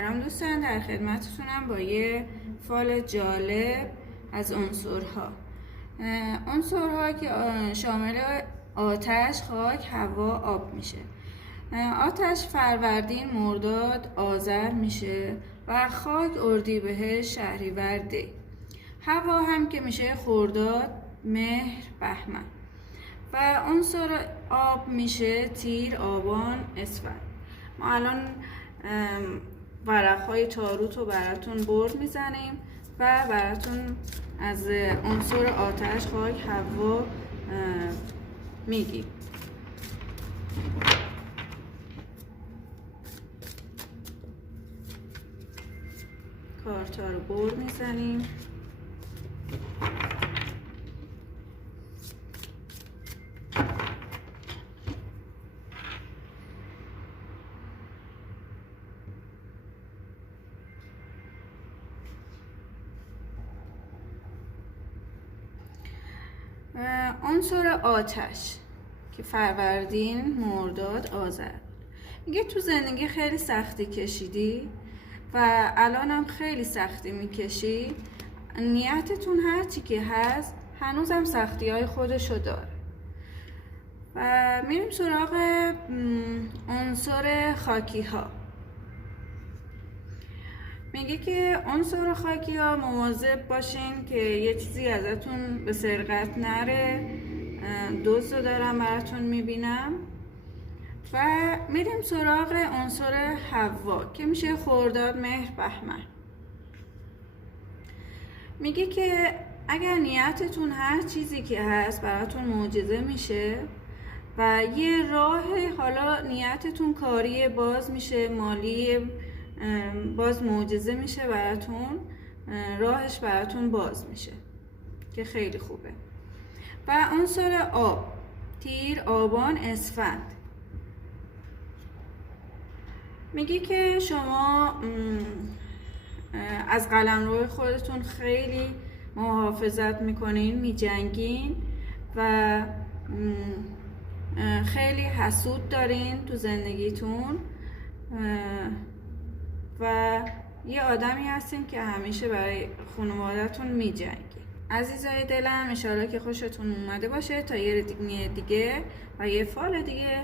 سلام دوستان، در خدمتتونم با یه فال جالب از عنصرها. عنصرها که شامل آتش، خاک، هوا، آب میشه. آتش فروردین، مرداد، آذر میشه و خاک اردیبهشت، شهریور، دی. هوا هم که میشه خرداد، مهر، بهمن. و عنصر آب میشه تیر، آبان، اسفند. ما الان ورق‌های تاروت رو براتون برد میزنیم و براتون از عنصر آتش، خاک، هوا میگیم. کارتا رو برد میزنیم. عنصر آتش که فروردین، مرداد، آذر. میگه تو زندگی خیلی سختی کشیدی و الان هم خیلی سختی میکشی. نیتتون هرچی که هست هنوزم سختی های خودشو داره. و میریم سراغ عنصر خاکی ها. میگه که عنصر خاکی ها مواظب باشین که یه چیزی ازتون به سرقت نره. دزد رو دارم براتون میبینم. و میریم سراغ عنصر هوا که میشه خرداد، مهر، بهمن. میگه که اگر نیتتون هر چیزی که هست براتون معجزه میشه و یه راه، حالا نیتتون کاری باز میشه، مالی باز معجزه میشه براتون، راهش براتون باز میشه که خیلی خوبه. و عنصر آب، تیر، آبان، اسفند. میگه که شما از قلمرو خودتون خیلی محافظت میکنین، میجنگین و خیلی حسود دارین تو زندگیتون و یه آدمی هستین که همیشه برای خانواده‌تون میجنگین. عزیزای دلم، انشالله که خوشتون اومده باشه. تا یه دیگه و یه فال دیگه